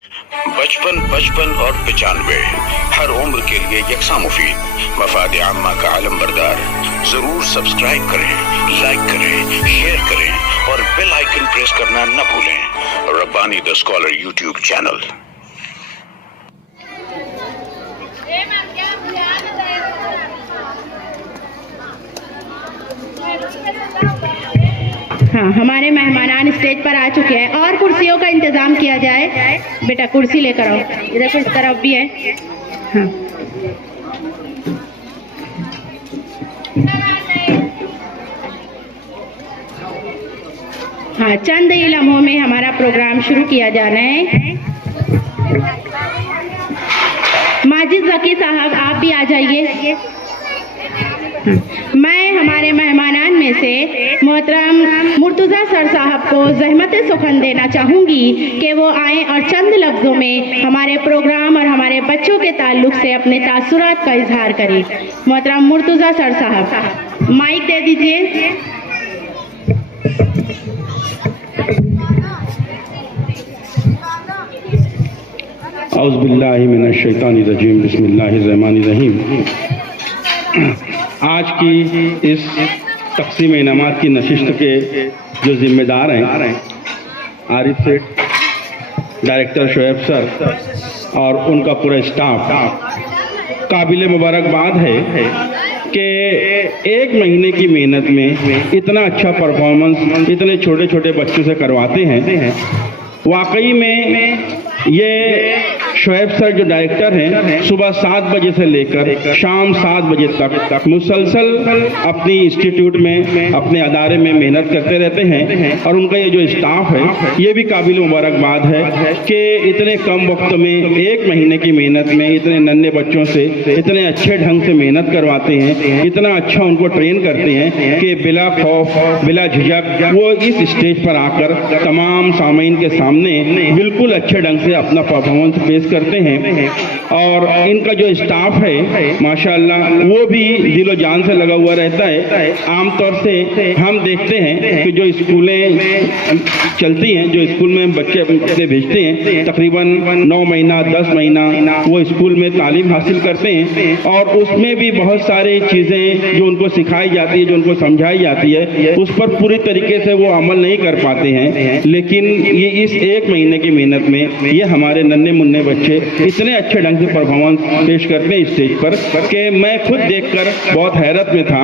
बचपन, पचपन और 95 हर उम्र के लिए यकसा मुफीद। मफाद आम्मा का आलम बरदार। जरूर सब्सक्राइब करें, लाइक करें, शेयर करें और बेल आइकन प्रेस करना न भूलें। Rabbani the scholar YouTube channel. हाँ, हमारे मेहमान स्टेज पर आ चुके हैं और कुर्सियों का इंतजाम किया जाए। बेटा कुर्सी लेकर आओ, इधर को इस तरफ भी है। हाँ, हाँ, चंद ही लम्हों में हमारा प्रोग्राम शुरू किया जाना है। माजिद जकी साहब आप भी आ जाइए। मैं हमारे मेहमानान में से मोहतरम मुर्तुज़ा सर साहब को ज़हमत सुखन देना चाहूँगी कि वो आएँ और चंद लफ्ज़ों में हमारे प्रोग्राम और हमारे बच्चों के ताल्लुक से अपने तासुरात का इजहार करें। मोहतरम मुर्तुज़ा सर साहब माइक दे दीजिए। औज़ु बिल्लाहि मिनश शैतानिर रजीम, बिस्मिल्लाहिर रहमानिर रहीम। आज की इस तक़सीम इनामात की नशिस्त के जो जिम्मेदार हैं आरिफ सेठ, डायरेक्टर शोएब सर और उनका पूरा स्टाफ, काबिल मुबारकबाद है कि एक महीने की मेहनत में इतना अच्छा परफॉर्मेंस इतने छोटे छोटे बच्चों से करवाते हैं। वाकई में ये शोएब सर जो डायरेक्टर हैं सुबह 7 बजे से लेकर शाम 7 बजे तक मुसलसल अपनी इंस्टीट्यूट में अपने अदारे में मेहनत करते रहते हैं। और उनका ये जो स्टाफ है ये भी काबिल मुबारकबाद है कि इतने कम वक्त में एक महीने की मेहनत में इतने नन्हे बच्चों से इतने अच्छे ढंग से मेहनत करवाते हैं, इतना अच्छा उनको ट्रेन करते हैं कि बिला खौफ बिला झिझक वो इस स्टेज पर आकर तमाम सामीन के सामने बिल्कुल अच्छे ढंग से अपना परफॉर्मेंस पेश करते हैं। और इनका जो स्टाफ है माशाअल्लाह वो भी दिलो जान से लगा हुआ रहता है। आमतौर से हम देखते हैं कि जो स्कूलें चलती हैं, जो स्कूल में बच्चे अपने भेजते हैं, तकरीबन 9 महीना 10 महीना वो स्कूल में तालीम हासिल करते हैं और उसमें भी बहुत सारी चीज़ें जो उनको सिखाई जाती है, जो उनको समझाई जाती है, उस पर पूरी तरीके से वो अमल नहीं कर पाते हैं। लेकिन ये इस एक महीने की मेहनत में ये हमारे नन्हे मुन्ने बच्चे इतने अच्छे ढंग से परफॉर्मेंस पेश करते हैं स्टेज पर कि मैं खुद देखकर बहुत हैरत में था।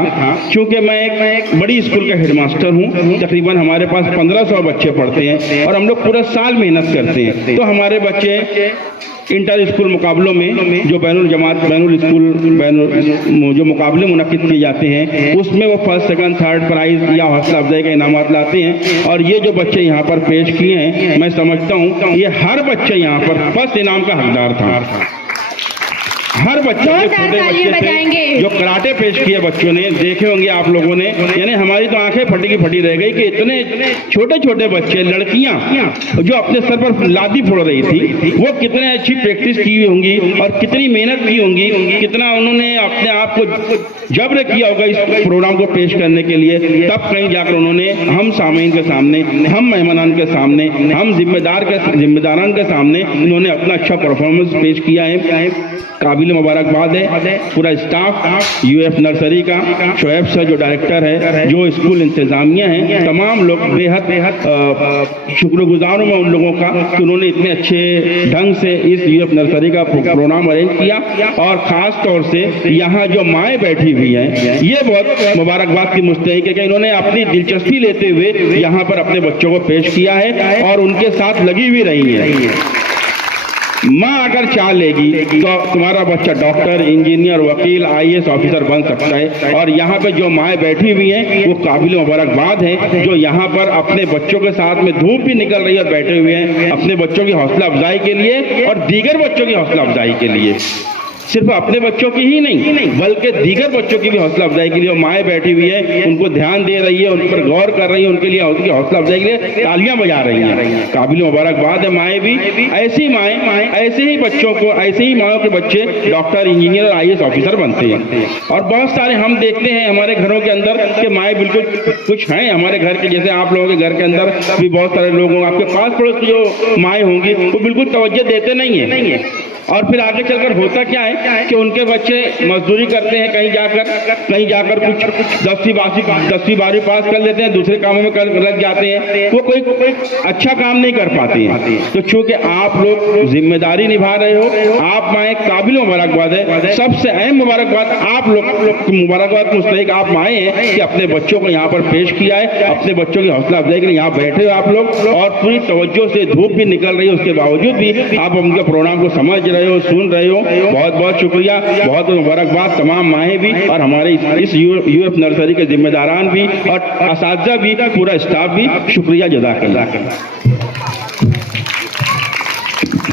क्योंकि मैं एक बड़ी स्कूल का हेडमास्टर हूँ, तकरीबन हमारे पास 1500 बच्चे पढ़ते हैं और हम लोग पूरा साल मेहनत करते हैं। तो हमारे बच्चे इंटर स्कूल मुकाबलों में जो बैनुल जमात बैनुल स्कूल जो मुकाबले मुनक्किद किए जाते हैं उसमें वो फर्स्ट सेकंड थर्ड प्राइज या हौसला अफजाई का इनामात लाते हैं। और ये जो बच्चे यहाँ पर पेश किए हैं मैं समझता हूँ ये हर बच्चे यहाँ पर फर्स्ट इनाम का हकदार था। हर बच्चे जो छोटे बच्चे थे जो कराटे पेश किए बच्चों ने देखे होंगे आप लोगों ने, यानी हमारी तो आंखें फटी की फटी रह गई कि इतने छोटे छोटे बच्चे, लड़कियां जो अपने सर पर लादी फोड़ रही थी, वो कितने अच्छी प्रैक्टिस की हुई होंगी और कितनी मेहनत की होंगी, कितना उन्होंने अपने आप को जब्र किया होगा इस प्रोग्राम को पेश करने के लिए। तब कहीं जाकर उन्होंने हम सामीन के सामने, हम मेहमानान के सामने, हम जिम्मेदारान के सामने उन्होंने अपना अच्छा परफॉर्मेंस पेश किया है। काबिल मुबारकबाद है पूरा स्टाफ यूएफ नर्सरी का, शोएब सर जो डायरेक्टर है, जो स्कूल इंतजामिया है, तमाम लोग बेहद शुक्रगुजार हूं मैं उन लोगों का कि उन्होंने इतने अच्छे ढंग से इस यूएफ नर्सरी का प्रोग्राम अरेंज किया। और ख़ास तौर से यहाँ जो माएँ बैठी हुई हैं ये बहुत मुबारकबाद की मुस्तहिक है कि इन्होंने अपनी दिलचस्पी लेते हुए यहाँ पर अपने बच्चों को पेश किया है और उनके साथ लगी हुई रही है। माँ अगर चाह लेगी तो तुम्हारा बच्चा डॉक्टर, इंजीनियर, वकील, आईएएस ऑफिसर बन सकता है। और यहाँ पे जो माएँ बैठी हुई हैं वो काबिल मुबारकबाद हैं जो यहाँ पर अपने बच्चों के साथ में धूप भी निकल रही है और बैठे हुए हैं अपने बच्चों की हौसला अफजाई के लिए और दीगर बच्चों की हौसला अफजाई के लिए। सिर्फ अपने बच्चों की ही नहीं बल्कि दीगर बच्चों की भी हौसला अफजाई के लिए माएँ बैठी हुई है, उनको ध्यान दे रही है, उन पर गौर कर रही है, उनके लिए उनकी हौसला अफजाई के लिए तालियां बजा रही हैं। काबिल मुबारकबाद है माएँ भी। ऐसी माएँ ऐसे ही बच्चों को, ऐसे ही माओं के बच्चे डॉक्टर, इंजीनियर और IAS ऑफिसर बनते हैं। और बहुत सारे हम देखते हैं हमारे घरों के अंदर कि माएँ बिल्कुल कुछ हैं हमारे घर के, जैसे आप लोगों के घर के अंदर भी बहुत सारे लोग होंगे, आपके पास पड़ोस की जो माएँ होंगी वो बिल्कुल तवज्जो देते नहीं है। और फिर आगे चलकर होता क्या है कि उनके बच्चे मजदूरी करते हैं, कहीं जाकर कुछ 10वीं 12वीं पास कर लेते हैं, दूसरे कामों में लग जाते हैं, वो कोई अच्छा काम नहीं कर पाते हैं। तो चूंकि आप लोग जिम्मेदारी निभा रहे हो, आप माएँ काबिल मुबारकबाद है। सबसे अहम मुबारकबाद आप लोग मुबारकबाद मुस्तहिक आप माएँ हैं कि अपने बच्चों को यहाँ पर पेश किया है, अपने बच्चों की हौसला अफजाई के लिए यहाँ बैठे हो आप लोग, और पूरी तवज्जो से धूप भी निकल रही है, उसके बावजूद भी आप उनके प्रोग्राम को समझ रहे हो, सुन रहे हो। बहुत बहुत शुक्रिया, बहुत मुबारकबाद तमाम माएँ भी और हमारे इस UF नर्सरी के जिम्मेदारान भी और असातिज़ा भी, पूरा स्टाफ भी। शुक्रिया, जज़ाकल्लाह।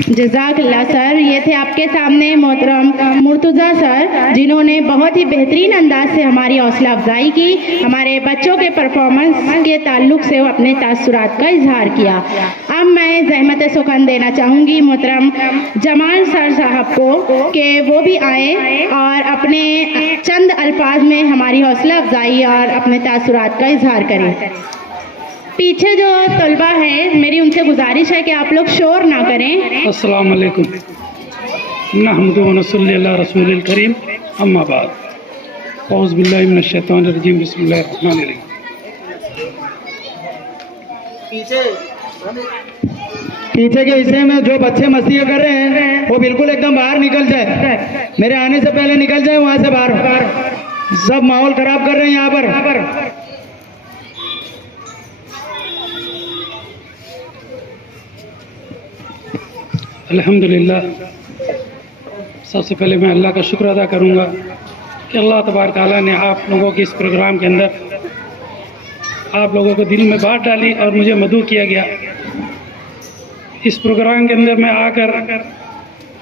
जज़ाकल्लाह सर। ये थे आपके सामने मोहतरम मुर्तज़ा सर, जिन्होंने बहुत ही बेहतरीन अंदाज से हमारी हौसला अफजाई की, हमारे बच्चों के परफॉर्मेंस के ताल्लुक से वो अपने तासुरात का इजहार किया। अब मैं ज़हमत सुखन देना चाहूँगी मोहतरम जमाल सर साहब को कि वो भी आए और अपने चंद अल्फाज में हमारी हौसला अफजाई और अपने तासुरात का इजहार करें। पीछे जो तलबा है, मेरी उनसे गुजारिश है कि आप लोग शोर ना करें। अस्सलाम वालेकुम, नहमदुहु व नसल्ली अला रसूलिल करीम, अम्मा बाद, औज़ु बिल्लाहि मिनश शैतानिर रजीम, बिस्मिल्लाहिर रहमानिर रहीम। पीछे के हिस्से में जो बच्चे मस्तियाँ कर रहे हैं वो बिल्कुल एकदम बाहर निकल जाए, मेरे आने से पहले निकल जाए वहाँ से बाहर। सब माहौल खराब कर रहे हैं यहाँ पर। अल्हम्दुलिल्लाह, सबसे पहले मैं अल्लाह का शुक्र अदा करूँगा कि अल्लाह तबारक ताला ने आप लोगों के इस प्रोग्राम के अंदर आप लोगों को दिल में बात डाली और मुझे मदऊ किया गया। इस प्रोग्राम के अंदर मैं आकर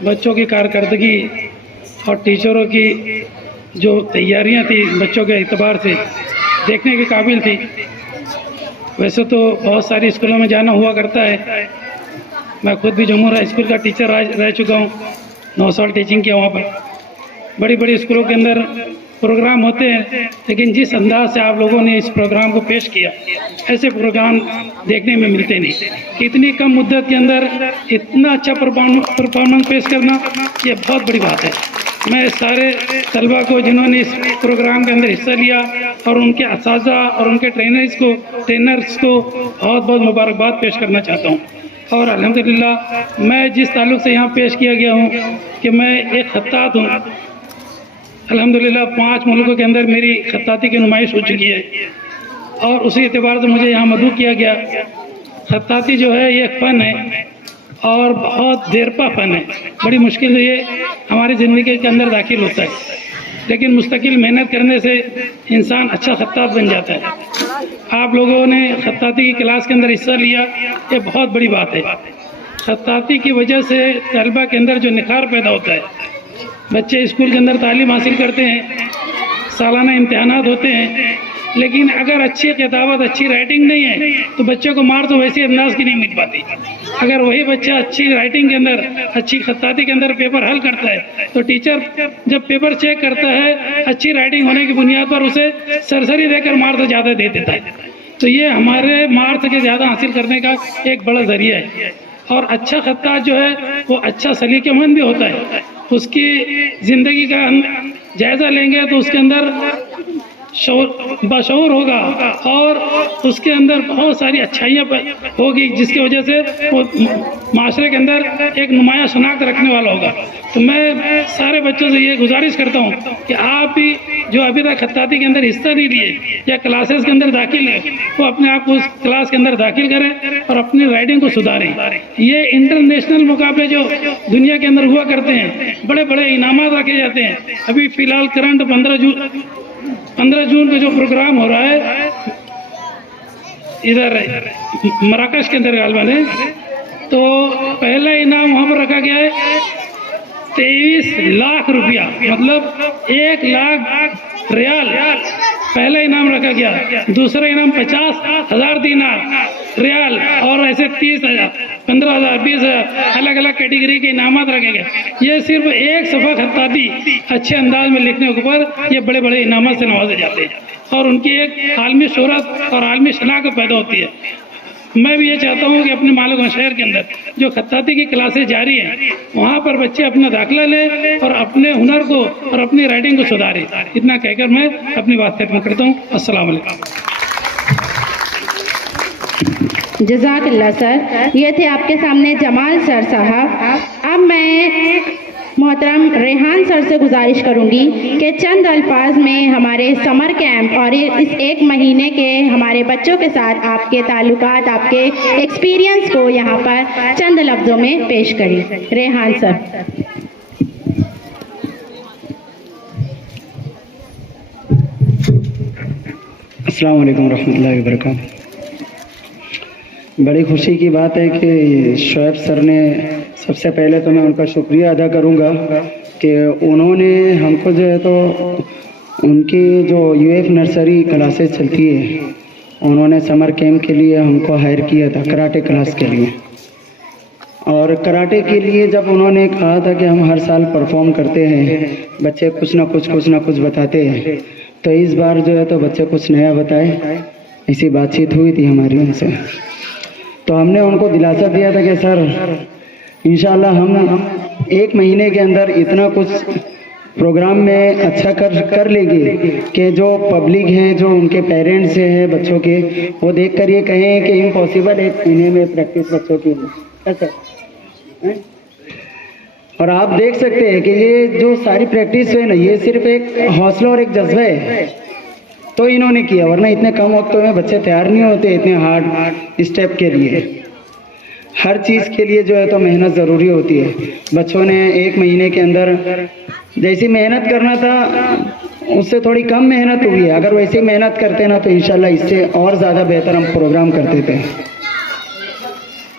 बच्चों की कारकर्दगी और टीचरों की जो तैयारियां थी बच्चों के एतबार से देखने के काबिल थी। वैसे तो बहुत सारी स्कूलों में जाना हुआ करता है, मैं खुद भी जम्मू हाई स्कूल का टीचर रह चुका हूँ, 9 साल टीचिंग किया वहाँ पर। बड़ी बड़ी स्कूलों के अंदर प्रोग्राम होते हैं, लेकिन जिस अंदाज से आप लोगों ने इस प्रोग्राम को पेश किया, ऐसे प्रोग्राम देखने में मिलते नहीं। इतनी कम मुद्दत के अंदर इतना अच्छा परफॉर्मेंस पेश करना, ये बहुत बड़ी बात है। मैं सारे तलबा को जिन्होंने इस प्रोग्राम के अंदर हिस्सा लिया और उनके असातिज़ा और उनके ट्रेनर्स को बहुत बहुत मुबारकबाद पेश करना चाहता हूँ। और अल्हम्दुलिल्लाह, मैं जिस ताल्लुक़ से यहाँ पेश किया गया हूँ कि मैं एक खत्तात हूँ। अल्हम्दुलिल्लाह 5 मुल्कों के अंदर मेरी खत्ताती की नुमाइश हो चुकी है और उसी एतबार से मुझे यहाँ मदऊ किया गया। खत्ताती जो है ये एक फ़न है और बहुत देरपा फ़न है, बड़ी मुश्किल से ये हमारी ज़िंदगी के अंदर दाखिल होता है, लेकिन मुस्तकिल मेहनत करने से इंसान अच्छा खत्तात बन जाता है। आप लोगों ने खत्ताती की क्लास के अंदर हिस्सा लिया, ये बहुत बड़ी बात है। खत्ताती की वजह से तलबा के अंदर जो निखार पैदा होता है, बच्चे स्कूल के अंदर तालीम हासिल करते हैं, सालाना इम्तिहानात होते हैं, लेकिन अगर अच्छी किताबत, अच्छी राइटिंग नहीं है तो बच्चे को मार तो वैसे अंदाज की नहीं मिल पाती। अगर वही बच्चा अच्छी राइटिंग के अंदर, अच्छी खत्ताती के अंदर पेपर हल करता है तो टीचर जब पेपर चेक करता है, अच्छी राइटिंग होने की बुनियाद पर उसे सरसरी देकर मार्क्स तो ज़्यादा दे देता है। तो ये हमारे मार्क्स के ज़्यादा हासिल करने का एक बड़ा ज़रिया है। और अच्छा खत्तात जो है वो अच्छा सलीकेमंद भी होता है। उसकी ज़िंदगी का जायज़ा लेंगे तो उसके अंदर बशऊर होगा और उसके अंदर बहुत सारी अच्छाइयाँ होगी, जिसकी वजह से वो माशरे के अंदर एक नुमाया शनाख्त रखने वाला होगा। तो मैं सारे बच्चों से ये गुजारिश करता हूँ कि आप भी जो अभी तक खत्ताती के अंदर हिस्सा नहीं लिए या क्लासेस के अंदर दाखिल है, वो अपने आप को उस क्लास के अंदर दाखिल करें और अपनी राइटिंग को सुधारें। ये इंटरनेशनल मुकाबले जो दुनिया के अंदर हुआ करते हैं, बड़े बड़े इनामात रखे जाते हैं। अभी फ़िलहाल करंट 15 जून को जो प्रोग्राम हो रहा है इधर मराकश के अंदर गालबन है, तो पहला इनाम वहाँ पर रखा गया है 23 लाख रुपया, मतलब 1 लाख रियाल पहला इनाम रखा गया। दूसरा इनाम 50,000 दिनार रियाल, और ऐसे 30,000, 15,000, 20,000 अलग अलग कैटेगरी के इनामात रखे गए। ये सिर्फ एक सफ़ा खत्ताती अच्छे अंदाज में लिखने के ऊपर ये बड़े बड़े इनामात से नवाजे जाते हैं और उनकी एक आलमी शोहरत और आलमी शनाख्त पैदा होती है। मैं भी ये चाहता हूँ कि अपने मालिक शहर के अंदर जो खत्ताती की क्लासेस जारी हैं वहाँ पर बच्चे अपना दाखिला लें और अपने हुनर को और अपनी राइटिंग को सुधारें। इतना कहकर मैं अपनी बात खत्म करता हूँ। अस्सलाम वालेकुम। जज़ाकल्लाह सर। ये थे आपके सामने जमाल सर साहब। अब मैं मोहतरम रेहान सर से गुजारिश करूंगी कि चंद अल्फाज में हमारे समर कैंप और इस 1 महीने के हमारे बच्चों के साथ आपके ताल्लुकात, आपके एक्सपीरियंस को यहाँ पर चंद लफ्ज़ों में पेश करें। रेहान सर। अस्सलाम वालेकुम रहमतुल्लाहि व बरकातहू। बड़ी खुशी की बात है कि शोएब सर ने, सबसे पहले तो मैं उनका शुक्रिया अदा करूंगा कि उन्होंने हमको जो है तो उनकी जो यूएफ नर्सरी क्लासेस चलती है उन्होंने समर कैंप के लिए हमको हायर किया था कराटे क्लास के लिए। और कराटे के लिए जब उन्होंने कहा था कि हम हर साल परफॉर्म करते हैं, बच्चे कुछ ना कुछ बताते हैं, तो इस बार जो है तो बच्चे कुछ नया बताए। ऐसी बातचीत हुई थी हमारी उनसे, तो हमने उनको दिलासा दिया था कि सर इंशाल्लाह हम 1 महीने के अंदर इतना कुछ प्रोग्राम में अच्छा कर लेंगे कि जो पब्लिक हैं, जो उनके पेरेंट्स हैं बच्चों के, वो देख कर ये कहें कि इम्पॉसिबल 1 महीने में प्रैक्टिस बच्चों की ऐसा। और आप देख सकते हैं कि ये जो सारी प्रैक्टिस है ना, ये सिर्फ एक हौसला और एक जज्बा है तो इन्होंने किया, वरना इतने कम वक्त में बच्चे तैयार नहीं होते इतने हार्ड स्टेप के लिए। हर चीज़ के लिए जो है तो मेहनत ज़रूरी होती है। बच्चों ने 1 महीने के अंदर जैसी मेहनत करना था उससे थोड़ी कम मेहनत हुई है। अगर वैसे मेहनत करते ना तो इंशाल्लाह इससे और ज़्यादा बेहतर हम प्रोग्राम करते थे।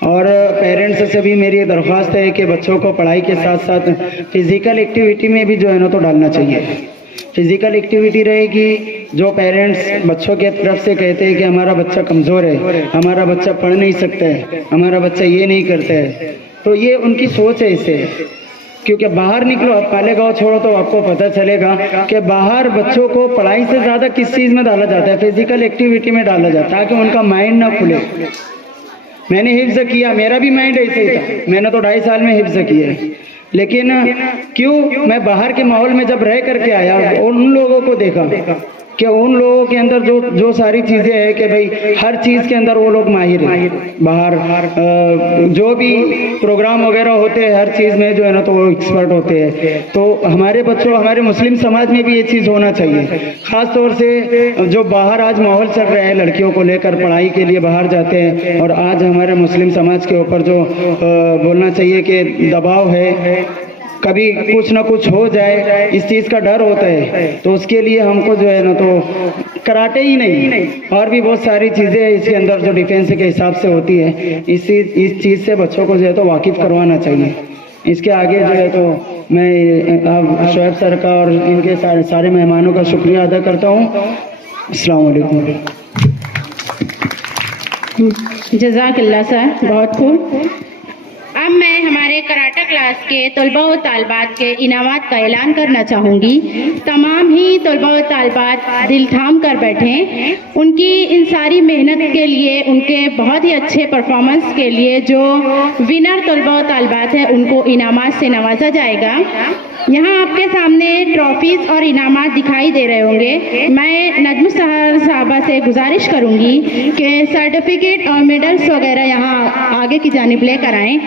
और पेरेंट्स से भी मेरी दरख्वास्त है कि बच्चों को पढ़ाई के साथ साथ फिज़िकल एक्टिविटी में भी जो है ना तो डालना चाहिए। फिज़िकल एक्टिविटी रहेगी। जो पेरेंट्स बच्चों के तरफ से कहते हैं कि हमारा बच्चा कमज़ोर है, हमारा बच्चा पढ़ नहीं सकता है, हमारा बच्चा ये नहीं करता है, तो ये उनकी सोच है इससे। क्योंकि बाहर निकलो, आप काले गाँव छोड़ो तो आपको पता चलेगा कि बाहर बच्चों को पढ़ाई से ज़्यादा किस चीज़ में डाला जाता है, फिज़िकल एक्टिविटी में डाला जाता है ताकि उनका माइंड ना खुले। मैंने हिफ्ज़ किया, मेरा भी माइंड ऐसे ही था, मैंने तो 2.5 साल में हिफ्ज़ किया है। लेकिन क्यों, मैं बाहर के माहौल में जब रह करके आया और उन लोगों को देखा कि उन लोगों के अंदर जो सारी चीज़ें हैं कि भाई हर चीज़ के अंदर वो लोग माहिर हैं। बाहर जो भी प्रोग्राम वगैरह होते हैं हर चीज़ में जो है ना तो वो एक्सपर्ट होते हैं। तो हमारे बच्चों, हमारे मुस्लिम समाज में भी ये चीज़ होना चाहिए। ख़ास तौर से जो बाहर आज माहौल चल रहा है, लड़कियों को लेकर पढ़ाई के लिए बाहर जाते हैं, और आज हमारे मुस्लिम समाज के ऊपर जो बोलना चाहिए कि दबाव है, कभी कुछ ना कुछ हो जाए इस चीज़ का डर होता है। तो उसके लिए हमको जो है ना तो कराटे ही नहीं और भी बहुत सारी चीज़ें इसके अंदर जो डिफेंस के हिसाब से होती है, इस चीज़ से बच्चों को जो है तो वाकिफ़ करवाना चाहिए। इसके आगे जो है तो मैं अब शोएब सर का और इनके सारे मेहमानों का शुक्रिया अदा करता हूँ। अस्सलाम वालेकुम। जज़ाकल्लाह सर, बहुत खूब। अब मैं हमारे कराटा क्लास के तलबा व तालबात के इनामात का ऐलान करना चाहूँगी। तमाम ही तलबा व तालबात दिल थाम कर बैठें। उनकी इन सारी मेहनत के लिए, उनके बहुत ही अच्छे परफॉर्मेंस के लिए जो विनर तलबा व तालबात है उनको इनामात से नवाजा जाएगा। यहाँ आपके सामने ट्रॉफीज़ और इनामात दिखाई दे रहे होंगे। मैं नजम साहबा से गुजारिश करूँगी कि सर्टिफिकेट और मेडल्स वगैरह यहाँ आगे की जानिब लेकर आएँ।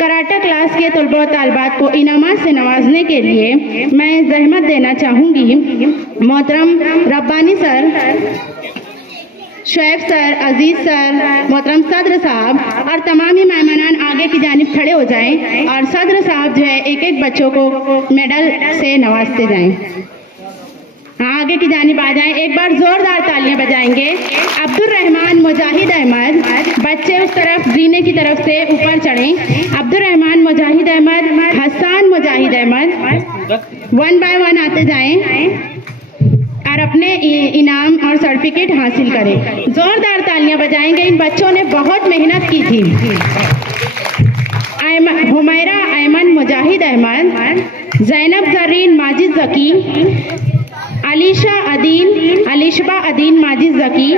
कराटा क्लास के तलबा तालबात को इनामात से नवाजने के लिए मैं जहमत देना चाहूँगी मोहतरम रब्बानी सर, शोएब सर, अजीज़ सर, मोहतरम सदर साहब और तमाम ही मेहमान आगे की जानिब खड़े हो जाएं और सदर साहब जो है एक एक बच्चों को मेडल से नवाजते जाएं। हाँ, आगे की जानिब आ जाएं। एक बार जोरदार तालियां बजाएंगे। अब्दुल रहमान मुजाहिद अहमद, बच्चे उस तरफ जीने की तरफ से ऊपर चढ़ें। अब्दुल रहमान मुजाहिद अहमद, हसन मुजाहिद अहमद 1 बाय 1 आते जाएं और अपने इनाम और सर्टिफिकेट हासिल करें। जोरदार तालियां बजाएंगे। इन बच्चों ने बहुत मेहनत की थी। हुमैरा अयमन मुजाहिद अहमद, जैनब जरीन माजिद जकी, अलिशबा अदीन माजिद जकी,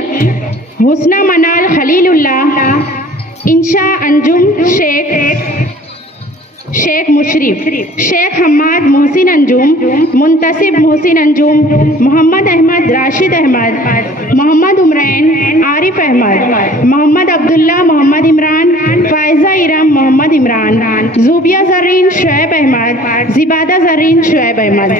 हुस्ना मनाल खलीलुल्लाह, इंशा अंजुम शेख मुशरिफ, शेख हम्माद मोहसिन अंजुम, मुंतसिब मोहसिन अंजुम, मोहम्मद अहमद राशिद अहमद, मोहम्मद उमरैन आरिफ अहमद, मोहम्मद अब्दुल्ला मोहम्मद इमरान, फायजा इरम मोहम्मद इमरान, जुबिया जरीन शुएब अहमद, जिबादा जरीन शुएब अहमद।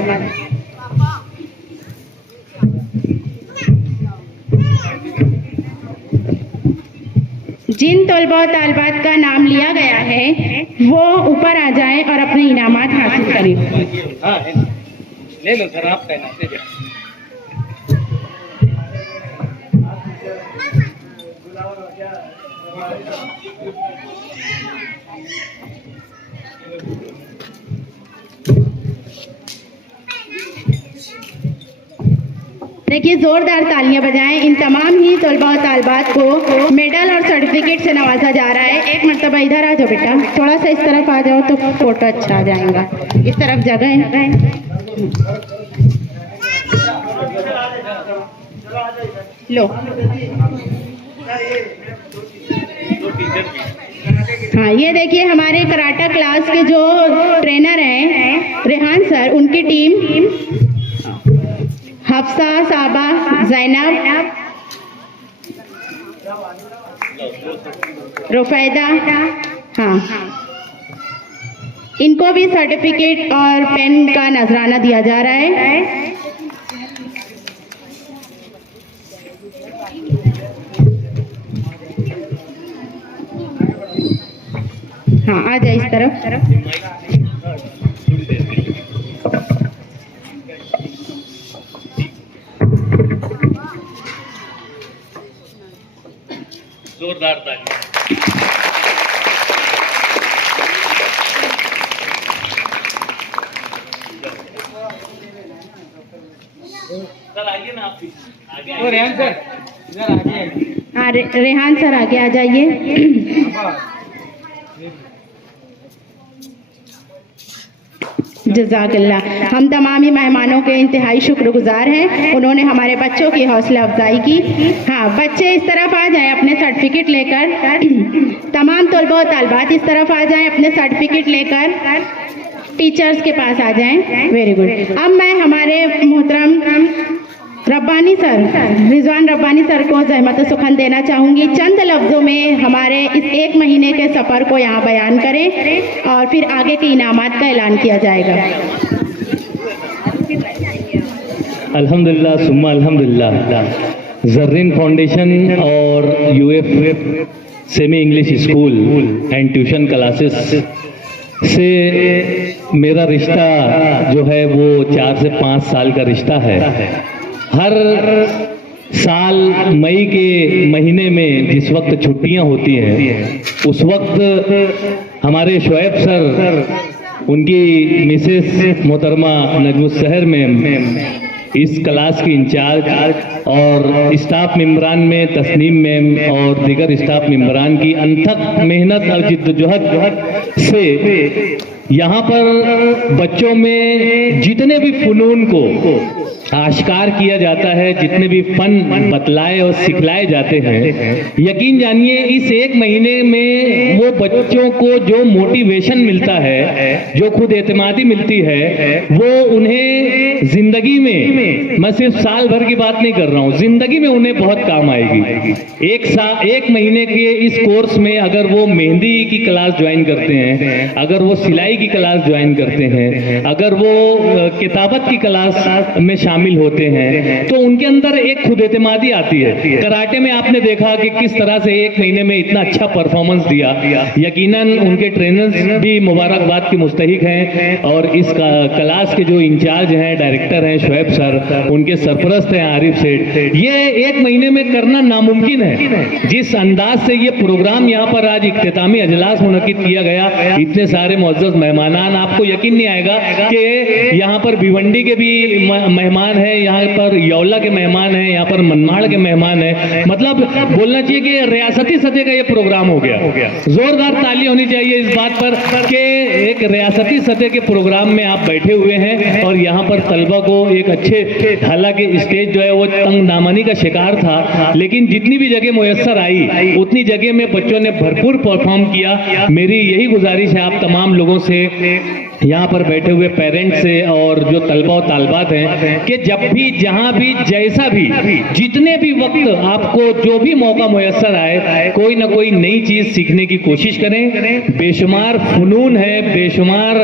जिन तलबा और तालबात का नाम लिया गया है वो ऊपर आ जाएं और अपने इनामात हासिल करें। ले लो सर, आप कहना दे दो। देखिए, जोरदार तालियां बजाएं। इन तमाम ही तलबा और तालबात को मेडल और सर्टिफिकेट से नवाजा जा रहा है। एक मरतबा इधर आ जाओ बेटा, थोड़ा सा इस तरफ आ जाओ तो फोटो अच्छा आ जाएगा। इस तरफ जगह है। लो, हाँ, ये देखिए हमारे कराटा क्लास के जो ट्रेनर हैं रेहान सर, उनकी टीम हफ्सा, साबा, जैनब, रुफैदा, हाँ, इनको भी सर्टिफिकेट और पेन का नजराना दिया जा रहा है। हाँ, आ जाए इस तरफ। जोरदार ताली। सर आइए ना, आप भी आगे। रेहान सर इधर आगे। हाँ, रेहान सर आगे आ जाइए। जज़ाकल्लाह। हम तमामी मेहमानों के इंतहाई शुक्रगुजार हैं, उन्होंने हमारे बच्चों की हौसला अफजाई की। हाँ, बच्चे इस तरफ आ जाएं अपने सर्टिफिकेट लेकर। तमाम तलबा और तालबात इस तरफ आ जाएं अपने सर्टिफिकेट लेकर, टीचर्स के पास आ जाएं। Very good. अब मैं हमारे मोहतरम रब्बानी सर, रिजवान रब्बानी सर को ज़हमत सुखन देना चाहूँगी। चंद लफ्ज़ों में हमारे इस 1 महीने के सफ़र को यहाँ बयान करें और फिर आगे के इनामात का ऐलान किया जाएगा। अल्हम्दुलिल्लाह सुम्मा अल्हम्दुलिल्लाह। जर्रीन फाउंडेशन और UF semi English school and tuition classes से मेरा रिश्ता जो है वो 4 से 5 साल का रिश्ता है। हर साल मई के महीने में जिस वक्त छुट्टियां होती हैं उस वक्त हमारे शुएब सर, उनकी मिसेस मोहतरमा नजमुस्सहर मैम, इस क्लास की इंचार्ज और स्टाफ मेंबरान में तस्नीम मैम और दीगर स्टाफ मेंबरान की अनथक मेहनत और जिद्दोजहद से यहाँ पर बच्चों में जितने भी फनून को आश्कार किया जाता है, जितने भी फन बतलाए और सिखलाए जाते हैं, यकीन जानिए इस 1 महीने में वो बच्चों को जो मोटिवेशन मिलता है, जो खुद एतमादी मिलती है, वो उन्हें जिंदगी में, मैं सिर्फ साल भर की बात नहीं कर रहा हूँ, जिंदगी में उन्हें बहुत काम आएगी। 1 महीने के इस कोर्स में अगर वो मेहंदी की क्लास ज्वाइन करते हैं, अगर वो सिलाई की क्लास ज्वाइन करते हैं, अगर वो किताबत की क्लास में शामिल होते हैं, तो उनके अंदर एक खुद एतमादी आती है। कराटे में आपने देखा कि किस तरह से 1 महीने में इतना अच्छा परफॉर्मेंस दिया। यकीनन उनके ट्रेनर्स भी मुबारकबाद के मुस्तहिक हैं और इस क्लास के जो इंचार्ज हैं, डायरेक्टर हैं शुएब सर, उनके सरपरस्त हैं आरिफ सेठ। ये 1 महीने में करना नामुमकिन है। जिस अंदाज से ये प्रोग्राम यहाँ पर आज इख्तितामी अजलास मुनक्किद किया गया, इतने सारे मुअज़्ज़ज़ मेहमानान, आपको यकीन नहीं आएगा कि यहाँ पर भिवंडी के भी मेहमान हैं, यहाँ पर यौला के मेहमान हैं, यहाँ पर मनमाड़ के मेहमान हैं। मतलब बोलना चाहिए कि रियासती सतह का ये प्रोग्राम हो गया। जोरदार ताली होनी चाहिए इस बात पर कि एक रियासती सतह के प्रोग्राम में आप बैठे हुए हैं और यहाँ पर तलबा को एक अच्छे, हालांकि स्टेज जो है वो तंग दामनी का शिकार था, लेकिन जितनी भी जगह मुयस्सर आई उतनी जगह में बच्चों ने भरपूर परफॉर्म किया। मेरी यही गुजारिश है आप तमाम लोगों से, यहाँ पर बैठे हुए पेरेंट्स से और जो तलबा और तालबात हैं, कि जब भी, जहाँ भी, जैसा भी, जितने भी वक्त आपको जो भी मौका मुयस्सर आए, कोई ना कोई नई चीज सीखने की कोशिश करें। बेशुमार फनून है, बेशुमार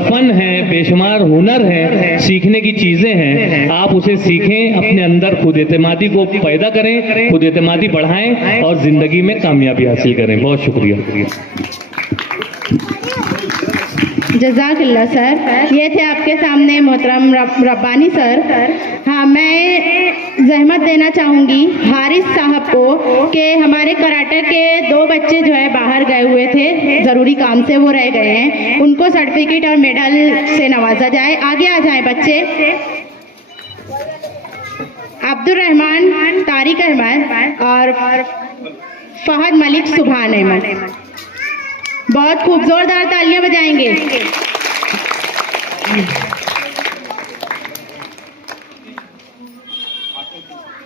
फन है, बेशुमार हुनर है, सीखने की चीजें हैं, आप उसे सीखें, अपने अंदर खुद एतमादी को पैदा करें, खुद एतमादी बढ़ाएं और जिंदगी में कामयाबी हासिल करें। बहुत शुक्रिया। जज़ाकल्लाह सर। ये थे आपके सामने मोहतरम रब्बानी सर। हाँ, मैं जहमत देना चाहूँगी हारिस साहब को कि हमारे कराटे के 2 बच्चे जो है बाहर गए हुए थे, ज़रूरी काम से वो रह गए हैं, उनको सर्टिफिकेट और मेडल से नवाजा जाए। आगे आ जाएं बच्चे। अब्दुल रहमान तारिक अहमद और फहद मलिक सुभान अहमद। बहुत खूब, जोरदार तालियां बजाएंगे।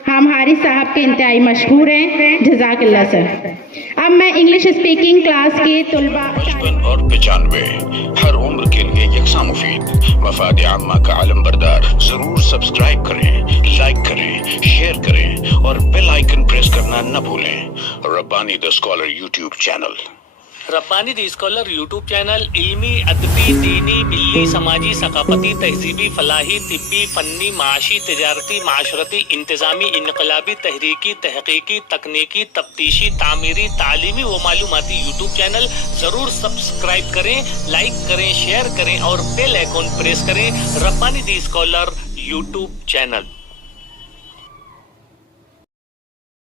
हम हारिस साहब के इंतहाई मशहूर हैं। जज़ाकल्लाह सर। अब मैं इंग्लिश स्पीकिंग क्लास के तुलबा 55 और 95 हर उम्र के लिए यकसा मुफीद मफाद आम्मा का आलम बरदार। जरूर सब्सक्राइब करें, लाइक करें, शेयर करें और बेल आइकन प्रेस करना न भूलें। Rabbani the scholar YouTube channel. Rabbani the scholar YouTube channel इल्मी, अदबी, दीनी, मिल्ली, समाजी, सकाफती, तहजीबी, फलाही, तिब्बी, फन्नी, माशी, तिजारती, माशरती, इंतजामी, इनकलाबी, तहरीकी, तहकीकी, तकनीकी, तफ्तीशी, तामीरी, तालीमी व मालूमाती यूट्यूब चैनल जरूर सब्सक्राइब करें, लाइक करें, शेयर करें और बेल आइकन प्रेस करें। Rabbani the scholar YouTube channel.